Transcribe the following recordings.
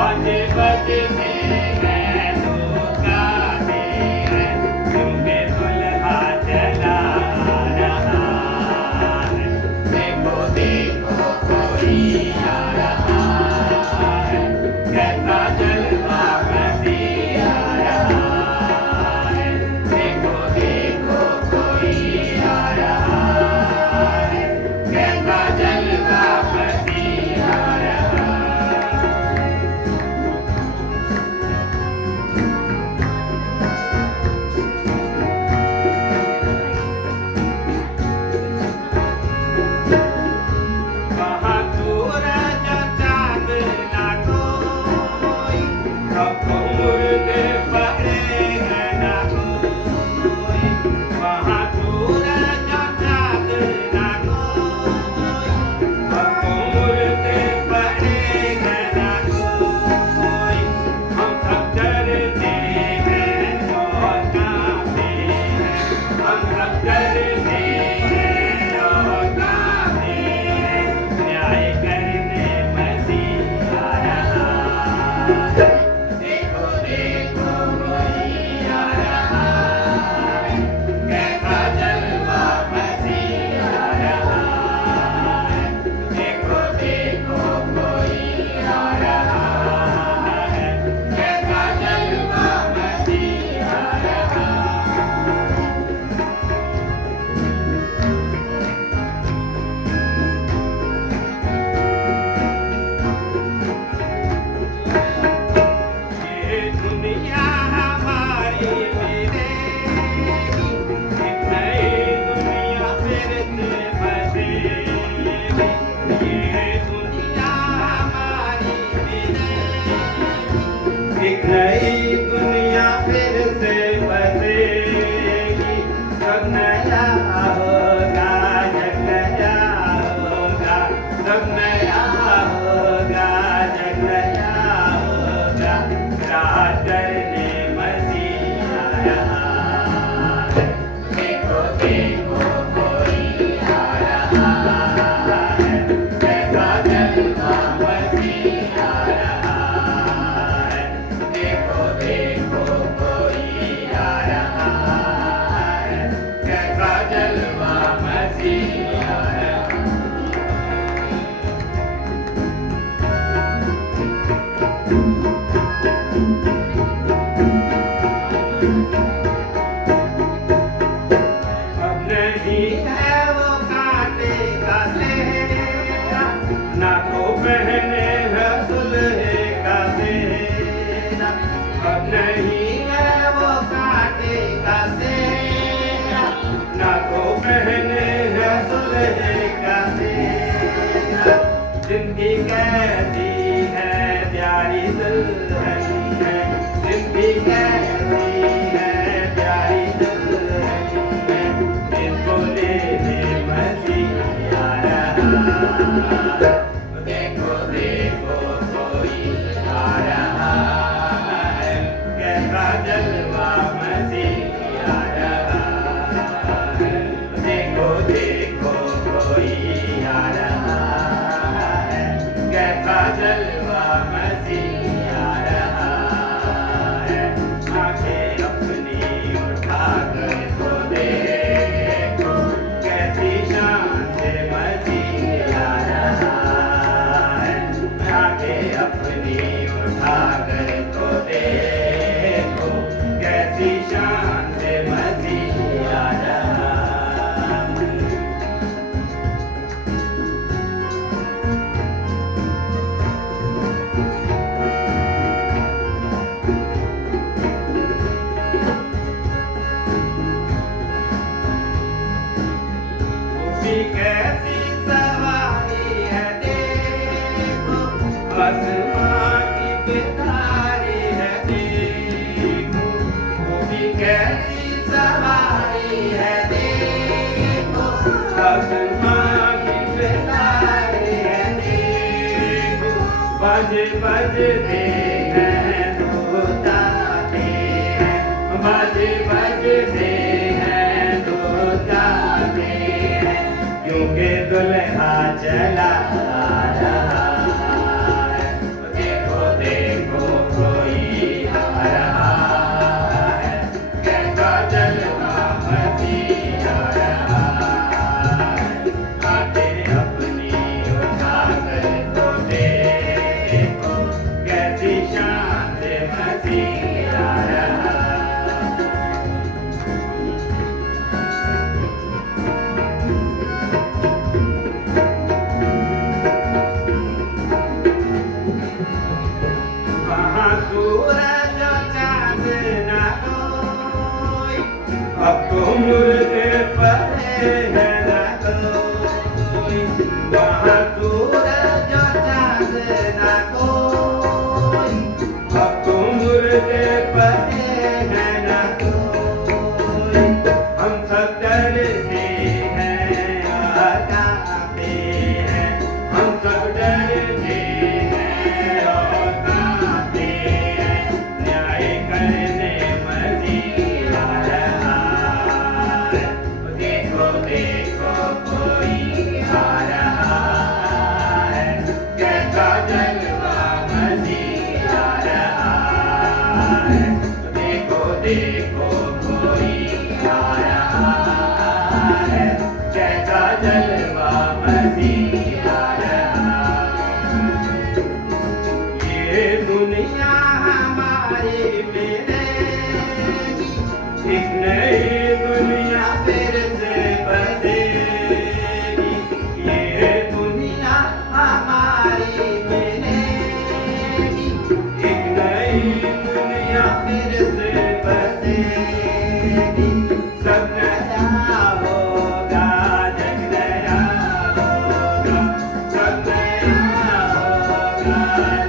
बाजे बजते हैं लोग गाते हैं क्योंकि दुल्हा चला रहा है। देखो देखो कोई आ रहा है, कैसा जलवा मसीह आ रहा है। देखो देखो कोई आ रहा है, कैसा जलवा मसीह आ रहा है। वहाँ सूरज चाँद ना कोई, सबको मुर्दे पड़े हैं ना कोई। वहाँ सूरज चाँद ना कोई, सबको मुर्दे पड़े हैं ना कोई। हम सब डरते हैं और कांपते हैं, हम सब डरते हैं और कांपते हैं। न्याय करने मसीह आ रहा है। देखो देखो कोई आ रहा है, कैसा जलवा मसीह आ रहा है। देखो देखो कोई आ रहा है, कैसा जलवा मसीह आ रहा है। ये दुनिया हमारी मिलेगी, एक नई दुनिया फिर से बसेगी। ये दुनिया हमारी मिलेगी, एक नई दुनिया फिर से बसेगी। सब नया होगा, जग नया होगा, सब नया होगा, जग नया होगा। राज करने मसीह आ रहा है। देखो देखो कोई आ रहा है, कैसा जलवा मसीह आ रहा है। देखो देखो कोई आ रहा है, कैसा जलवा मसीह आ रहा है। अब नहीं है वो कांटे का सेहरा, ना तो पहने है दुल्हे का सेहरा। अब नहीं है वो कांटे का सेहरा, ना तो पहने है दुल्हे का सेहरा। जिंदगी कैसी है प्यारी दुल्हन है, जिंदगी कैसी है प्यारी दुल्हन है। इसको लेने मसीह आ रहा है। देखो देखो कोई आ रहा है, कैसा जलवा मसीह आ रहा है। देखो देखो कोई आ रहा है, कैसा जलवा मसीह आ रहा है। मसीह आ रहा। वहाँ सूरज चाँद न कोई, अब तो मुर्दे पड़े हैं न कोई। वहाँ सूरज चाँद न कोई, अब तो मुर्दे पड़े हैं न कोई। हम सब डरते हैं और कांपते हैं, हम सब डरते हैं और कांपते हैं। न्याय करने मसीह आ रहा है। देखो देखो कोई आ रहा है, कैसा जलवा मसीह आ रहा है। देखो देखो कोई आ रहा है, कैसा जलवा मसीह आ रहा है। ये दुनिया हमारी मिलेगी, एक नई दुनिया फिर से बसेगी। ये दुनिया हमारी मिलेगी, एक नई दुनिया फिर से बसेगी। सब नया होगा, जग नया होगा, सब नया होगा,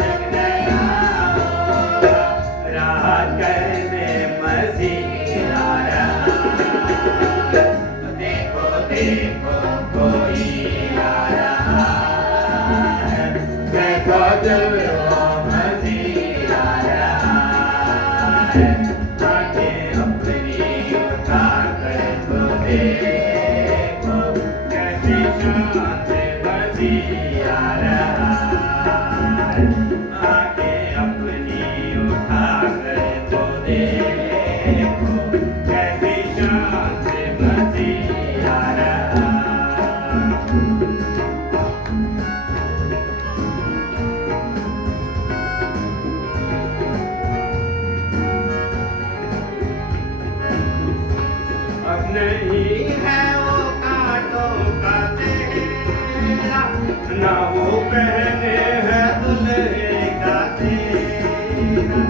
जग नया होगा। राहत करने मसीह आ रहा है। देखो देखो कोई आ रहा है, कैसा जलवा मसीह आ रहा है। आंखें अपनी उठाकर तो देखो, कैसी शान से मसीह आ रहा है। आंखें अपनी उठाकर तो देखो, कैसी शान से मसीह आ रहा है। अब नहीं है वो कांटों का सेहरा, ना वो पहने हैं दुल्हे का सेहरा।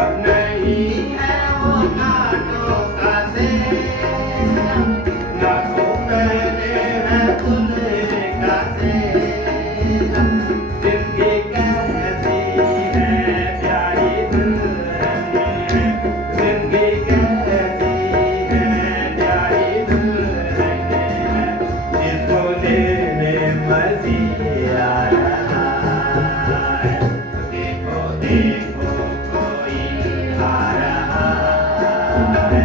अब नहीं है वो कांटों का सेहरा, ना वो पहने हैं दुल्हे का सेहरा। जिंदगी कैसी है प्यारी दुल्हन है, जिंदगी कैसी है प्यारी दुल्हन है। जिसको लेने मसीह आ रहा है। देखो देखो कोई आ रहा है,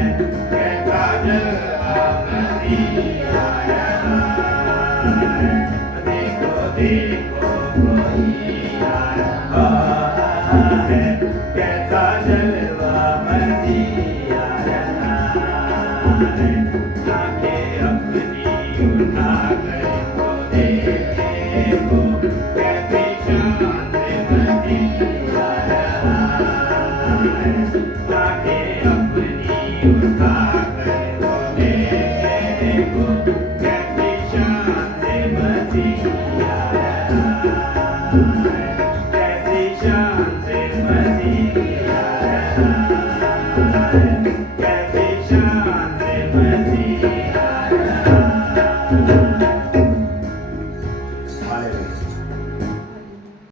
कैसा जलवा मसीह आ रहा है। देखो देखो कोई आ रहा है, कैसा जलवा मसीह आ रहा है। आंखें अपनी उठाकर तो देखो, कैसी शान से मसीह आ रहा है। आंखें अपनी उठाकर तो देखो, कैसी शान से मसीह आ रहा है। कैसी शान से मसीह आ रहा है।